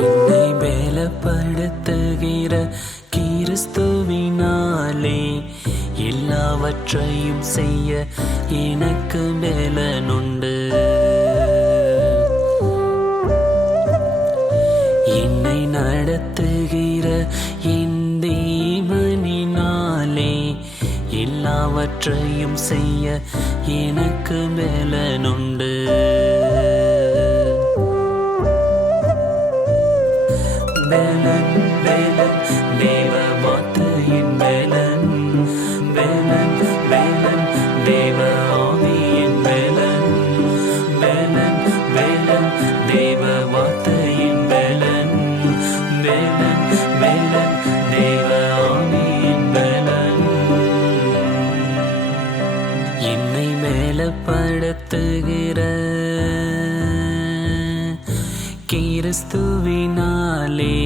என்னை பலப்படுத்துகிற கிறிஸ்துவினாலே எல்லாவற்றையும் செய்ய எனக்கு பலனுண்டு. என்னை நடத்துகிற என் தேவனினாலே எல்லாவற்றையும் செய்ய எனக்கு பலனுண்டு. பலன் பலன் தேவ வார்த்தையின் பலன், பலன் பலன் தேவ ஆவியின் பலன், பலன் பலன் தேவ வார்த்தையின் பலன், பலன் பலன் தேவ ஆவியின் பலன். என்னை மேலப்படுத்துகிற கிறிஸ்துவினாலே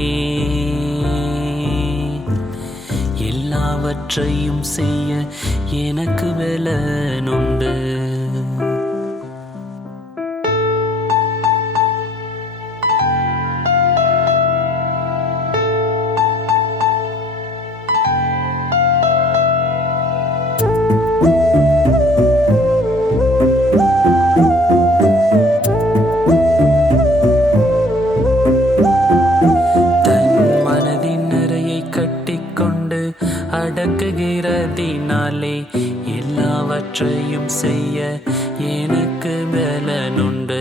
எல்லாவற்றையும் செய்ய எனக்கு பலனுண்டு. அடக்குகிறதினாலே எல்லாவற்றையும் செய்ய எனக்கு பலனுண்டு.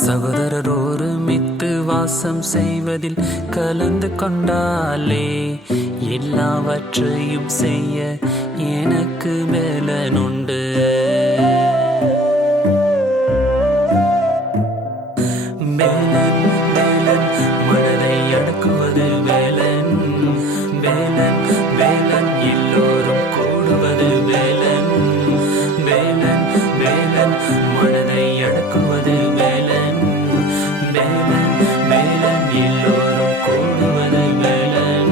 சகோதரர் ஒருமித்து வாசம் செய்வதில் கலந்து கொண்டாலே எல்லாவற்றையும் செய்ய எனக்கு பலனுண்டு. பலன் பலன் மனதை அடக்குவது பலன், பலன் பலன் எல்லோரும் கூடுவது பலன், பலன் பலன் மனதை அடக்குவது பலன், பலன் பலன் எல்லோரும் கூடுவது பலன்.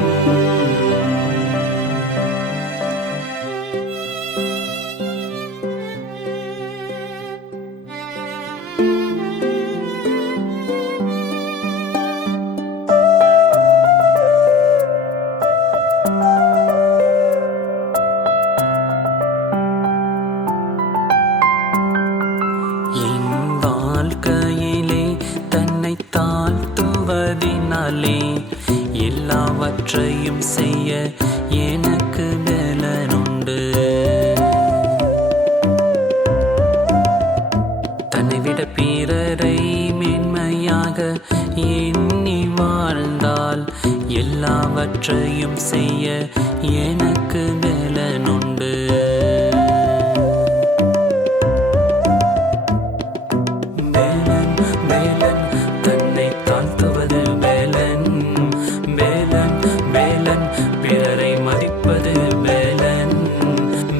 வாழ்க்கையிலே தன்னை தாழ்த்துவதினாலே எல்லாவற்றையும் செய்ய எனக்கு பலனுண்டு. தன்னை விட பிறரை மேன்மையாக எண்ணி வாழ்ந்தால் எல்லாவற்றையும் செய்ய எனக்கு பலனுண்டு. பிறரை மதிப்பது பலன்,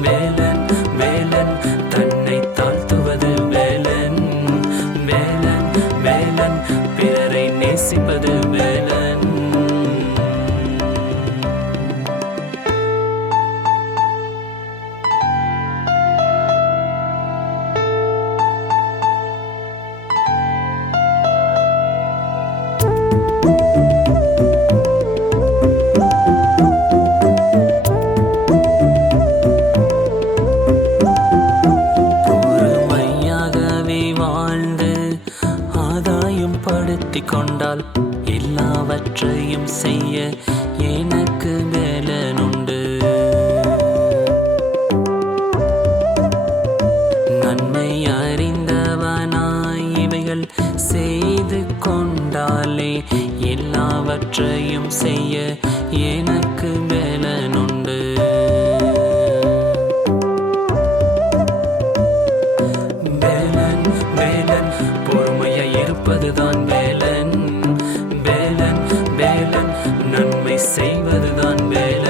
பலன் பலன் தன்னை தாழ்த்துவது பலன், பலன் பலன் பிறரை நேசிப்பது பலன். படுத்திக் கொண்டால் எல்லாவற்றையும் செய்ய எனக்கு பலனுண்டு. நன்மை அறிந்தவனாய் இவைகள் செய்து கொண்டாலே எல்லாவற்றையும் செய்ய எனக்கு பலனுண்டு. பலன் பலன் பொறுமையாய் இருப்பதுதான் பலன், பலன் பலன் நன்மை செய்வதுதான் பலன்.